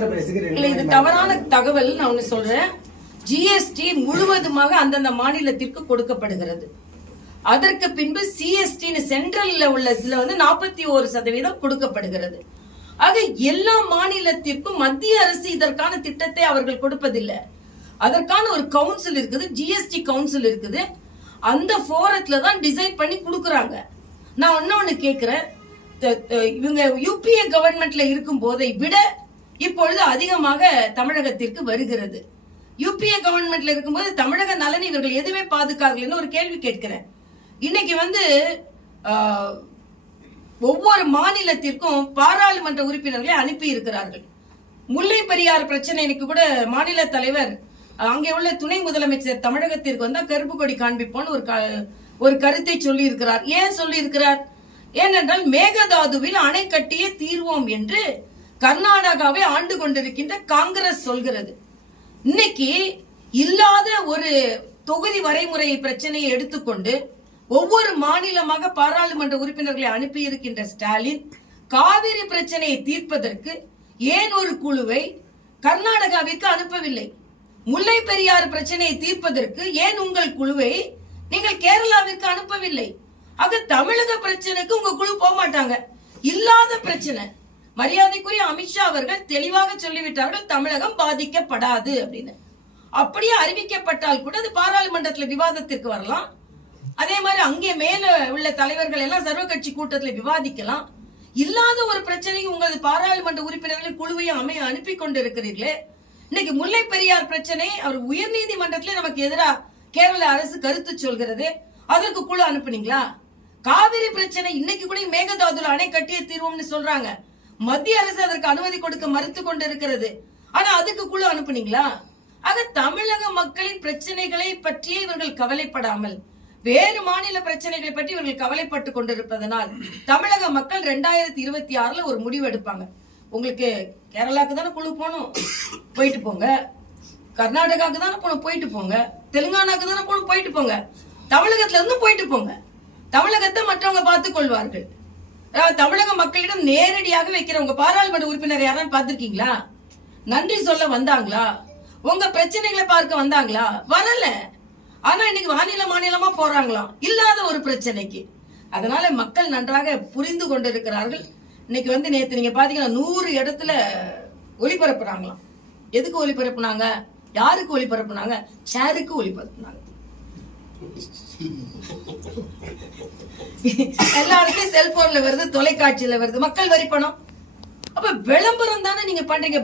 இல்ல, இது தவறான தகவல். நான் ஒண்ணு சொல்றேன். ஜிஎஸ்டி முழுவதுமாக அந்தந்த மாநிலத்திற்கு கொடுக்கப்படுகிறது. அதற்கு பின்பு சிஎஸ்டி சென்ட்ரல்ல உள்ளதுல 41% கொடுக்கப்படுகிறது. ஆக எல்லா மாநிலத்திற்கும் மத்திய அரசு இதற்கான திட்டத்தை அவர்கள் கொடுப்பதில்லை. அதற்கான ஒரு கவுன்சில் இருக்குது, ஜிஎஸ்டி கவுன்சில் இருக்குது. அந்த போரத்துல தான் டிசைட் பண்ணி கொடுக்கறாங்க. நான் இன்னொன்னு கேக்குறேன், இவங்க யூபிஏ கவர்மெண்ட்ல இருக்கும் போதை விட இப்பொழுது அதிகமாக தமிழகத்திற்கு வருகிறது. யூபிஏ கவர்மெண்ட்ல இருக்கும்போது தமிழக நலனை இவர்கள் எதுவுமே பாதுகாக்கலன்னு ஒரு கேள்வி கேட்கிறேன். இன்னைக்கு ஒவ்வொரு மாநிலத்திற்கும் பாராளுமன்ற உறுப்பினர்களை அனுப்பி இருக்கிறார்கள். முல்லை பெரியார் பிரச்சனைக்கு கூட மாநில தலைவர் அங்கே உள்ள துணை முதலமைச்சர் தமிழகத்திற்கு வந்தா கருப்பு கொடி காண்பிப்போன்னு ஒரு கருத்தை சொல்லி இருக்கிறார். ஏன் சொல்லி இருக்கிறார்? ஏனென்றால் மேகதாதுவில் அணை கட்டியே தீர்வோம் என்று கர்நாடகாவை ஆண்டு கொண்டிருக்கின்ற காங்கிரஸ் சொல்கிறது. இன்னைக்கு இல்லாத ஒரு தொகுதி வரைமுறை பிரச்சனையை எடுத்துக்கொண்டு ஒவ்வொரு மாநிலமாக பாராளுமன்ற உறுப்பினர்களை அனுப்பி இருக்கின்ற ஸ்டாலின் காவிரி பிரச்சனையை தீர்ப்பதற்கு ஏன் ஒரு குழுவை கர்நாடகாவிற்கு அனுப்பவில்லை? முல்லை பெரியார் பிரச்சனையை தீர்ப்பதற்கு ஏன் உங்கள் குழுவை நீங்கள் கேரளாவிற்கு அனுப்பவில்லை? ஆக தமிழக பிரச்சனைக்கு உங்க குழு போக மாட்டாங்க. இல்லாத பிரச்சனை. மரியாதைக்குரிய அமித்ஷா அவர்கள் தெளிவாக சொல்லிவிட்டார்கள், தமிழகம் பாதிக்கப்படாது அப்படின்னு. அப்படியே அறிவிக்கப்பட்டால் கூட அது பாராளுமன்றத்தில் விவாதத்திற்கு வரலாம். அதே மாதிரி அங்கே மேல உள்ள தலைவர்கள் எல்லாம் சர்வ கட்சி கூட்டத்தில் விவாதிக்கலாம். இல்லாத ஒரு பிரச்சனைக்கு உங்களது பாராளுமன்ற உறுப்பினர்கள் குழுவையும் அனுப்பி கொண்டிருக்கிறீர்களே. இன்னைக்கு முல்லை பெரியார் பிரச்சனை அவர் உயர் நீதிமன்றத்திலே நமக்கு எதிராக கேரள அரசு கருத்து சொல்கிறது. அதற்கு குழு அனுப்புனீங்களா? காவிரி பிரச்சனை இன்னைக்கு கூட மேகதாதுல அணை கட்டிய தீர்வோம்னு சொல்றாங்க. மத்திய அரசு அதற்கு அனுமதி கொடுக்க மறுத்து கொண்டிருக்கிறது. ஆனா அதுக்கு குழு அனுப்புனீங்களா? ஆக தமிழக மக்களின் பிரச்சனைகளை பற்றியே இவர்கள் கவலைப்படாமல் வேறு மாநில பிரச்சனைகளை பற்றி இவர்கள் கவலைப்பட்டு கொண்டிருப்பதனால் தமிழக மக்கள் 2026 ஒரு முடிவு எடுப்பாங்க. உங்களுக்கு கேரளாக்கு தானே குழு போகணும், போயிட்டு போங்க. கர்நாடகாவுக்கு தானே போகணும், போயிட்டு போங்க. தெலுங்கானாக்கு தானே போகணும், போயிட்டு போங்க. தமிழகத்துல இருந்து போயிட்டு போங்க. தமிழகத்தை மற்றவங்க பார்த்துக் கொள்வார்கள். தமிழக மக்களிடம் நேரடியாக வைக்கிறவங்க பாராளுமன்ற உறுப்பினர் யாரான்னு பார்த்திருக்கீங்களா? நன்றி சொல்ல வந்தாங்களா? உங்க பிரச்சனைகளை பார்க்க வந்தாங்களா? வரல. ஆனா இன்னைக்கு மாநிலமா போறாங்களாம் இல்லாத ஒரு பிரச்சனைக்கு. அதனால மக்கள் நன்றாக புரிந்து கொண்டிருக்கிறார்கள். இன்னைக்கு நேத்து நீங்க பாத்தீங்கன்னா 100 இடத்துல ஒளிபரப்புறாங்களாம். எதுக்கு ஒளிபரப்புனாங்க? யாருக்கு ஒளிபரப்புனாங்க? ஷேருக்கு ஒளிபரப்புனாங்க. எல்லா இடத்துலயும் செல்போன்ல வருது, தொலைக்காட்சியில வருது. மக்கள் வரி பணம். அப்ப விளம்பரம் தானே நீங்க பண்றீங்க.